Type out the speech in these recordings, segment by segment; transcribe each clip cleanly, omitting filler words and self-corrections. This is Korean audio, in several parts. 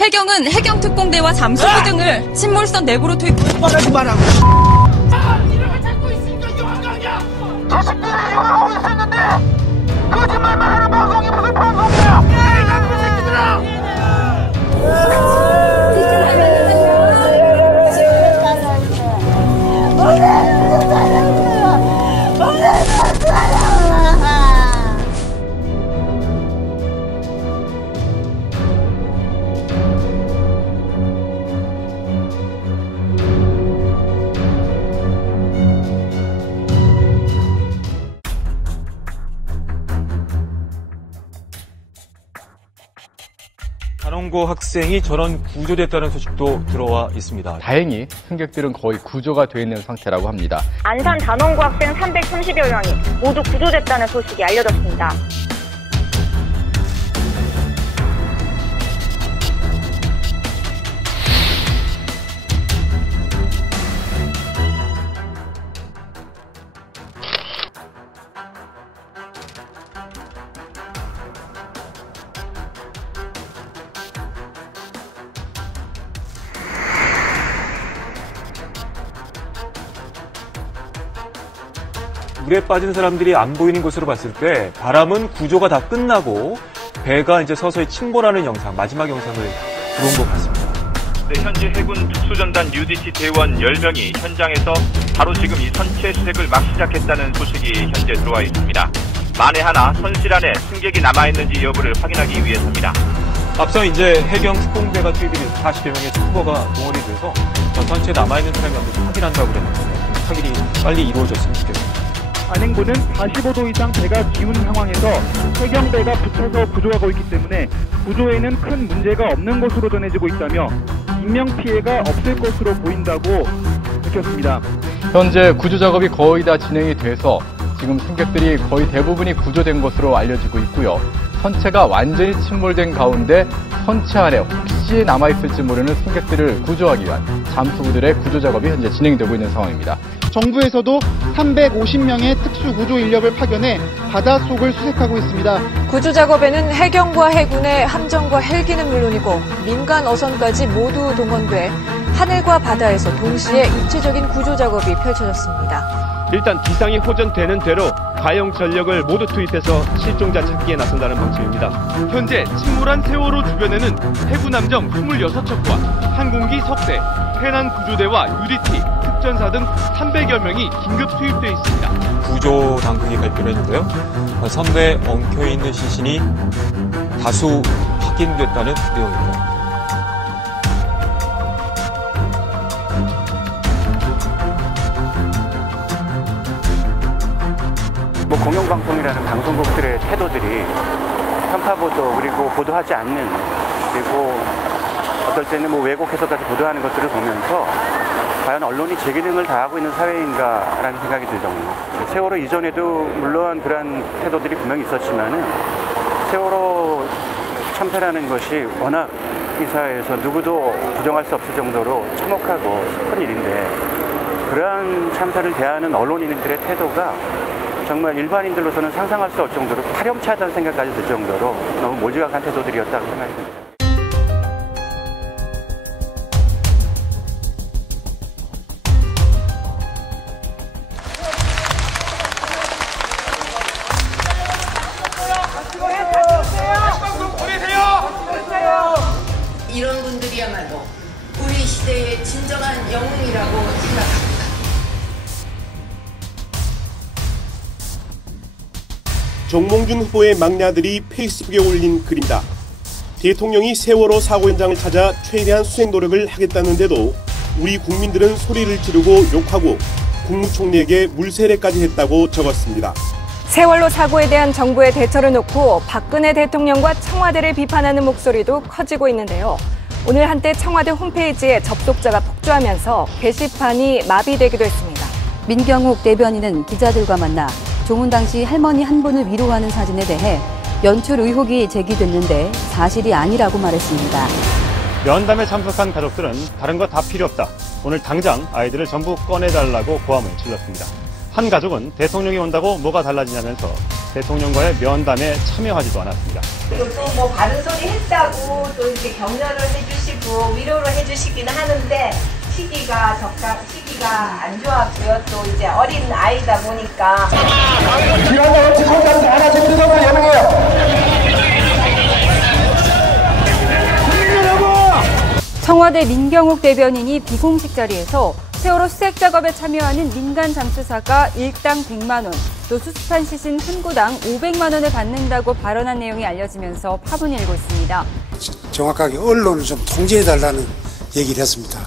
해경은 해경특공대와 잠수부 등을 침몰선 내부로 투입. 말하지 말라고. 이름을 찾고 있으니까 이게 관광이야. 자식들이 이걸 하고 있었는데 거짓말만 하는 방송이 무슨 방송이야? 이 나쁜 새끼들아! 단원고 학생이 전원 구조됐다는 소식도 들어와 있습니다. 다행히 승객들은 거의 구조가 돼 있는 상태라고 합니다. 안산 단원고 학생 330여 명이 모두 구조됐다는 소식이 알려졌습니다. 물에 빠진 사람들이 안 보이는 곳으로 봤을 때 바람은 구조가 다 끝나고 배가 이제 서서히 침몰하는 영상, 마지막 영상을 들어온 것 같습니다. 네, 현재 해군 특수전단 UDT 대원 10명이 현장에서 바로 지금 이 선체 수색을 막 시작했다는 소식이 현재 들어와 있습니다. 만에 하나 선실 안에 승객이 남아있는지 여부를 확인하기 위해서입니다. 앞서 이제 해경 특공대가 투입이 돼서 40여 명의 스쿠버가 동원이 돼서 선체에 남아있는 사람이 없는지 확인한다고 그랬는데 확인이 빨리 이루어졌으면 좋겠습니다. 안행부는 45도 이상 배가 기운 상황에서 해경배가 붙어서 구조하고 있기 때문에 구조에는 큰 문제가 없는 것으로 전해지고 있다며 인명피해가 없을 것으로 보인다고 밝혔습니다. 현재 구조 작업이 거의 다 진행이 돼서 지금 승객들이 거의 대부분이 구조된 것으로 알려지고 있고요. 선체가 완전히 침몰된 가운데 선체 안에 혹시 남아있을지 모르는 승객들을 구조하기 위한 잠수부들의 구조 작업이 현재 진행되고 있는 상황입니다. 정부에서도 350명의 특수구조 인력을 파견해 바닷속을 수색하고 있습니다. 구조 작업에는 해경과 해군의 함정과 헬기는 물론이고 민간 어선까지 모두 동원돼 하늘과 바다에서 동시에 입체적인 구조 작업이 펼쳐졌습니다. 일단 기상이 호전되는 대로 가용 전력을 모두 투입해서 실종자 찾기에 나선다는 방침입니다. 현재 침몰한 세월호 주변에는 해군 함정 26척과 항공기 석대, 해난 구조대와 UDT, 특전사 등 300여 명이 긴급 투입되어 있습니다. 구조 당국이 발표를 했는데요. 선배에 엉켜있는 시신이 다수 확인됐다는 내용입니다. 공영방송이라는 방송국들의 태도들이 편파보도 그리고 보도하지 않는 그리고 어떨 때는 왜곡해서까지 보도하는 것들을 보면서 과연 언론이 제 기능을 다하고 있는 사회인가라는 생각이 들 정도. 세월호 이전에도 물론 그런 태도들이 분명히 있었지만은 세월호 참사라는 것이 워낙 이 사회에서 누구도 부정할 수 없을 정도로 참혹하고 슬픈 일인데 그러한 참사를 대하는 언론인들의 태도가 정말 일반인들로서는 상상할 수 없을 정도로 파렴치하다는 생각까지 들 정도로 너무 몰지각한 태도들이었다고 생각이 듭니다. 이런 분들이야말로 우리 시대의 진정한 영웅이라고 생각합니다. 정몽준 후보의 막내 아들이 페이스북에 올린 글입니다. 대통령이 세월호 사고 현장을 찾아 최대한 수색 노력을 하겠다는데도 우리 국민들은 소리를 지르고 욕하고 국무총리에게 물세례까지 했다고 적었습니다. 세월호 사고에 대한 정부의 대처를 놓고 박근혜 대통령과 청와대를 비판하는 목소리도 커지고 있는데요. 오늘 한때 청와대 홈페이지에 접속자가 폭주하면서 게시판이 마비되기도 했습니다. 민경욱 대변인은 기자들과 만나 조문 당시 할머니 한 분을 위로하는 사진에 대해 연출 의혹이 제기됐는데 사실이 아니라고 말했습니다. 면담에 참석한 가족들은 다른 거 다 필요 없다. 오늘 당장 아이들을 전부 꺼내달라고 고함을 질렀습니다. 한 가족은 대통령이 온다고 뭐가 달라지냐면서 대통령과의 면담에 참여하지도 않았습니다. 또 뭐 바른 소리 했다고 또 이렇게 격려를 해주시고 해주시고 위로를 해주시기는 하는데 시기가 안 좋았고요. 또 이제 어린 아이다 보니까. 청와대 민경욱 대변인이 비공식 자리에서 세월호 수색 작업에 참여하는 민간 잠수사가 일당 100만 원, 또 수습한 시신 한 구당 500만 원을 받는다고 발언한 내용이 알려지면서 파문이 일고 있습니다. 정확하게 언론을 좀 통제해달라는 얘기를 했습니다.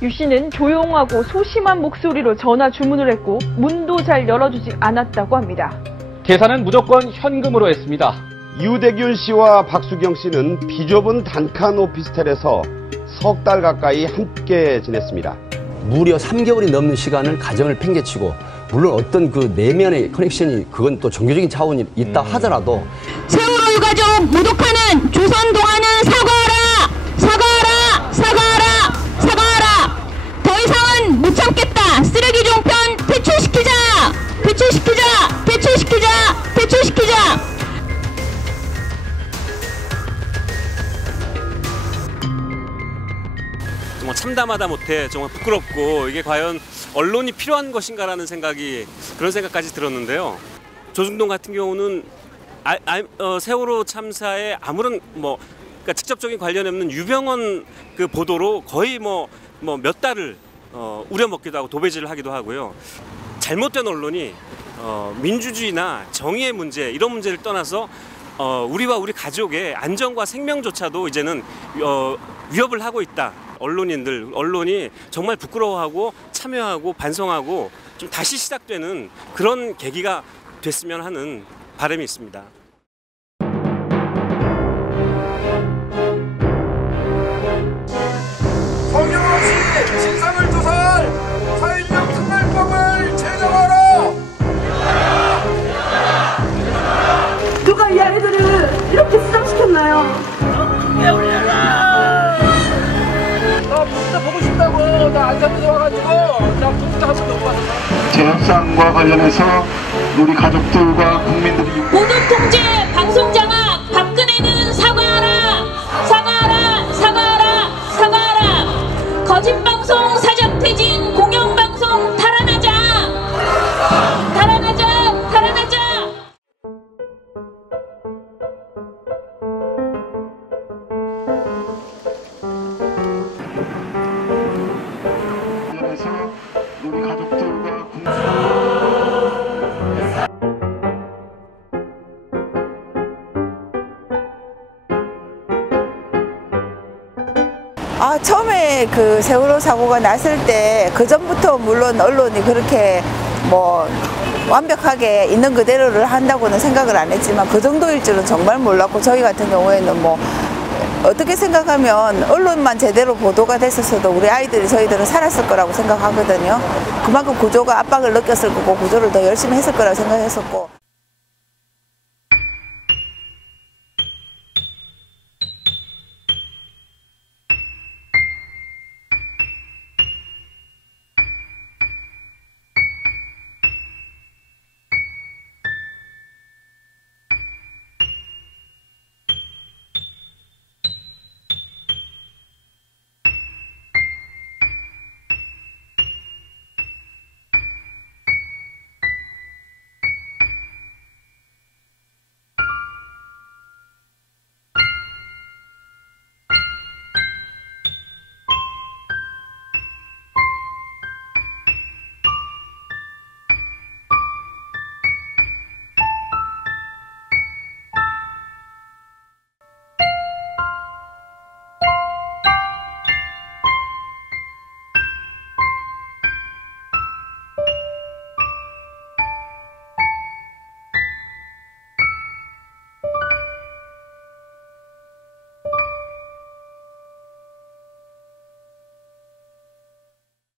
유 씨는 조용하고 소심한 목소리로 전화 주문을 했고 문도 잘 열어주지 않았다고 합니다. 계산은 무조건 현금으로 했습니다. 유대균 씨와 박수경 씨는 비좁은 단칸 오피스텔에서 석 달 가까이 함께 지냈습니다. 무려 3개월이 넘는 시간을 가정을 팽개치고, 물론 어떤 그 내면의 커넥션이 그건 또 종교적인 차원이 있다 하더라도 세월호 유가족 모독하는 조선 동아는 사과하라! 사과하라! 사과하라! 사과하라! 더 이상은 못 참겠다! 쓰레기 종편 퇴출시키자! 퇴출시키자! 퇴출시키자! 퇴출시키자! 정말 참담하다 못해 정말 부끄럽고, 이게 과연 언론이 필요한 것인가라는 그런 생각까지 들었는데요. 조중동 같은 경우는 세월호 참사에 아무런 그러니까 직접적인 관련이 없는 유병헌 그 보도로 거의 몇 달을 우려먹기도 하고 도배질을 하기도 하고요. 잘못된 언론이 민주주의나 정의의 문제, 이런 문제를 떠나서 우리와 우리 가족의 안전과 생명조차도 이제는 위협을 하고 있다. 언론이 정말 부끄러워하고 참여하고 반성하고 좀 다시 시작되는 그런 계기가 됐으면 하는 바람이 있습니다. 성경없이 진상을 조사할 4.16 특별법을 제정하라! 누가 이 아이들을 이렇게 수장시켰나요? 나 진짜 보고 싶다고. 나 안산에서 와가지고 나 진짜 한번 너무 왔어. 재협상과 관련해서 우리 가족들과 국민들이 모든 통제 방송 장악 박근혜는 사과하라. 사과하라. 사과하라. 사과하라. 거짓 방송 사적 퇴진 공영 방송 탈환하자. 탈환하자. 탈환하자. 우리 가족들과 처음에 그 세월호 사고가 났을 때 그 전부터 물론 언론이 그렇게 완벽하게 있는 그대로를 한다고는 생각을 안 했지만 그 정도일 줄은 정말 몰랐고, 저희 같은 경우에는 어떻게 생각하면 언론만 제대로 보도가 됐었어도 우리 아이들이 저희들은 살았을 거라고 생각하거든요. 그만큼 구조가 압박을 느꼈을 거고 구조를 더 열심히 했을 거라고 생각했었고.